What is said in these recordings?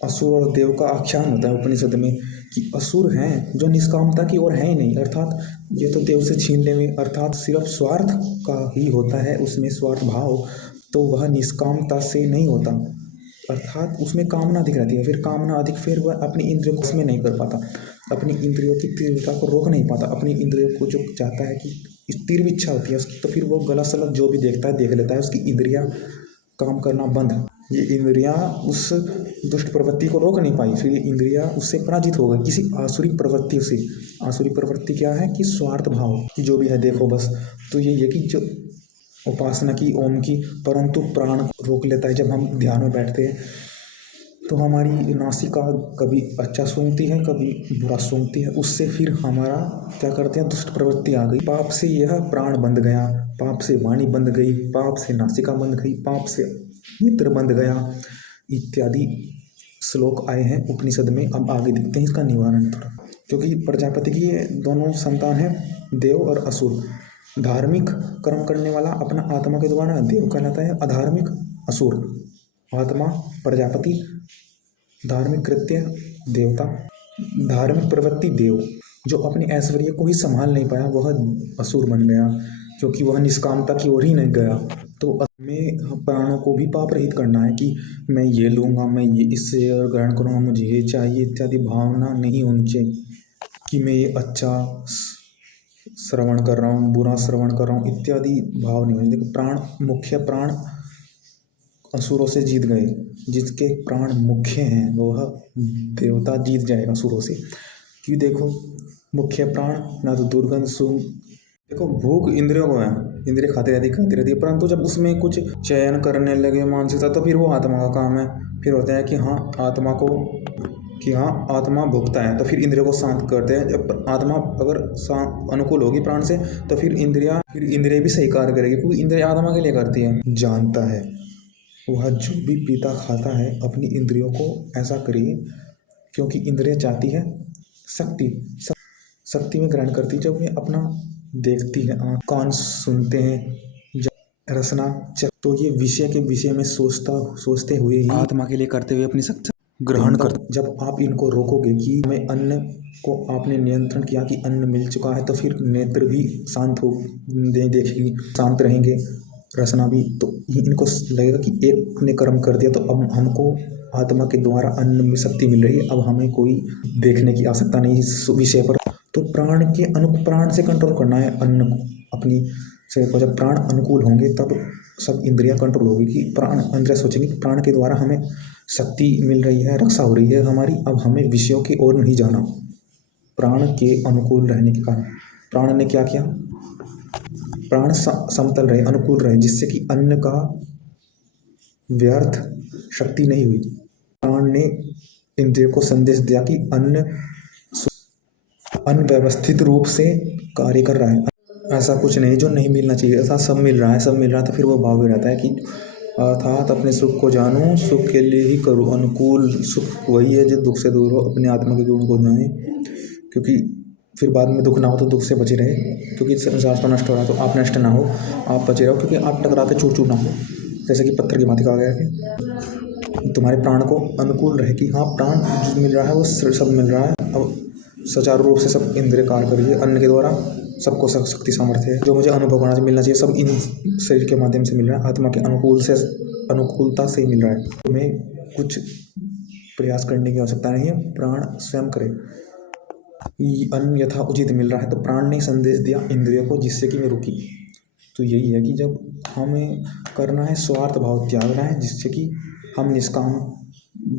असुर और देव का आख्यान होता है उपनिषद में कि असुर हैं जो निष्कामता की ओर है ही नहीं, अर्थात ये तो देव से छीन लेंगे, अर्थात सिर्फ स्वार्थ का ही होता है उसमें स्वार्थ भाव, तो वह निष्कामता से नहीं होता, अर्थात उसमें कामना अधिक रहती है। फिर कामना अधिक, फिर वह अपनी इंद्रियों को उसमें नहीं कर पाता, अपनी इंद्रियों की तीव्रता को रोक नहीं पाता, अपनी इंद्रियों को जो चाहता है कि तीव्र इच्छा होती है उसकी, तो फिर वो गलत सलत जो भी देखता है देख लेता है, उसकी इंद्रियां काम करना बंद, ये इंद्रियां उस दुष्ट प्रवृत्ति को रोक नहीं पाई, फिर ये इंद्रियां उससे पराजित हो गई किसी आसुरी प्रवृत्ति से। आसुरी प्रवृत्ति क्या है कि स्वार्थ भाव कि जो भी है देखो बस। तो ये कि जो उपासना की ओम की, परंतु प्राण रोक लेता है। जब हम ध्यान में बैठते हैं तो हमारी नासिका कभी अच्छा सूंघती है कभी बुरा सूंघती है, उससे फिर हमारा क्या करते हैं, दुष्ट प्रवृत्ति आ गई, पाप से यह प्राण बंध गया, पाप से वाणी बंध गई, पाप से नासिका बंध गई, पाप से नेत्र बंध गया, इत्यादि श्लोक आए हैं उपनिषद में। अब आगे देखते हैं इसका निवारण थोड़ा, क्योंकि प्रजापति की ये दोनों संतान हैं, देव और असुर। धार्मिक कर्म करने वाला अपना आत्मा के द्वारा देव कहलाता है, अधार्मिक असुर। आत्मा प्रजापति, धार्मिक कृत्य देवता, धार्मिक प्रवृत्ति देव। जो अपने ऐश्वर्य को ही संभाल नहीं पाया वह असुर बन गया, क्योंकि वह निष्कामता की ओर ही नहीं गया। तो हमें प्राणों को भी पाप रहित करना है कि मैं ये लूँगा, मैं ये इससे ग्रहण करूँगा, मुझे ये चाहिए इत्यादि भावना नहीं होनी चाहिए कि मैं ये अच्छा श्रवण कर रहा हूँ, बुरा श्रवण कर रहा हूँ इत्यादि भाव नहीं होने। देखो प्राण मुख्य, प्राण असुरों से जीत गए, जिसके प्राण मुख्य हैं वह देवता जीत जाएगा असुरों से। क्यों, देखो मुख्य प्राण ना तो दुर्गंध सूंघ, देखो भूख इंद्रियों को है, इंद्रिय खाती रहती है, परंतु जब उसमें कुछ चयन करने लगे मानसिकता, तो फिर वो आत्मा का काम है। फिर होता है कि हाँ आत्मा को, कि हाँ आत्मा भुगता है, तो फिर इंद्रियों को शांत करते हैं। जब आत्मा अगर अनुकूल होगी प्राण से, तो फिर इंद्रिय भी सही कार्य करेगी, क्योंकि इंद्रिय आत्मा के लिए करती है। जानता है वह जो भी पीता खाता है अपनी इंद्रियों को ऐसा करिए, क्योंकि इंद्रिय चाहती है शक्ति में ग्रहण करती है। जब ये अपना देखती है, आँख कान सुनते हैं, रसना तो ये विषय में सोचते हुए ही आत्मा के लिए करते हुए अपनी शक्ति ग्रहण कर। जब आप इनको रोकोगे कि हमें अन्न को आपने नियंत्रण किया कि अन्न मिल चुका है, तो फिर नेत्र भी शांत हो देखेगी, शांत रहेंगे, रसना भी। तो इनको लगेगा कि एक ने कर्म कर दिया तो अब हमको आत्मा के द्वारा अन्न में शक्ति मिल रही है, अब हमें कोई देखने की आवश्यकता नहीं इस विषय पर। तो प्राण से कंट्रोल करना है अन्न को, अपनी शरीर को। जब प्राण अनुकूल होंगे तब सब इंद्रियां कंट्रोल होगी, कि प्राण इंद्रिया सोचेंगे कि प्राण के द्वारा हमें शक्ति मिल रही है, रक्षा हो रही है हमारी, अब हमें विषयों की ओर नहीं जाना। प्राण के अनुकूल रहने के कारण प्राण ने क्या किया, प्राण समतल रहे, अनुकूल रहे, जिससे कि अन्न का व्यर्थ शक्ति नहीं हुई। प्राण ने इंद्रिय को संदेश दिया कि अन्न व्यवस्थित रूप से कार्य कर रहा है, ऐसा कुछ नहीं जो नहीं मिलना चाहिए, ऐसा सब मिल रहा है। तो फिर वो भाव भी रहता है कि अर्थात अपने सुख को जानो, सुख के लिए ही करो, अनुकूल सुख वही है जो दुख से दूर हो, अपने आत्मा के गुण को जाने, क्योंकि फिर बाद में दुख ना हो तो दुख से बचे रहे, क्योंकि संसार तो नष्ट हो रहा है, तो आप नष्ट ना हो, आप बचे रहो, क्योंकि आप टकरा के चूर ना हो, जैसे कि पत्थर की भांति कहा गया है। तुम्हारे प्राण को अनुकूल रहे कि हाँ प्राण जो मिल रहा है वो सब मिल रहा है, अब सुचारू रूप से सब इंद्रिय कार्य करिए, अन्न के द्वारा सबको शक्ति सामर्थ्य है जो मुझे अनुभव करना मिलना चाहिए, सब इन शरीर के माध्यम से मिल रहा है, आत्मा के अनुकूलता से ही मिल रहा है। तुम्हें कुछ प्रयास करने की आवश्यकता नहीं है, प्राण स्वयं करे। अन्न यथा उचित मिल रहा है, तो प्राण ने संदेश दिया इंद्रियों को, जिससे कि मैं रुकी। तो यही है कि जब हमें करना है स्वार्थ भाव त्यागना है, जिससे कि हम निष्काम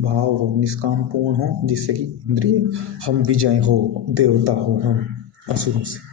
भाव हो, निष्काम पूर्ण हो, जिससे कि इंद्रिय हम विजय हो, देवता हो हम असुरों से।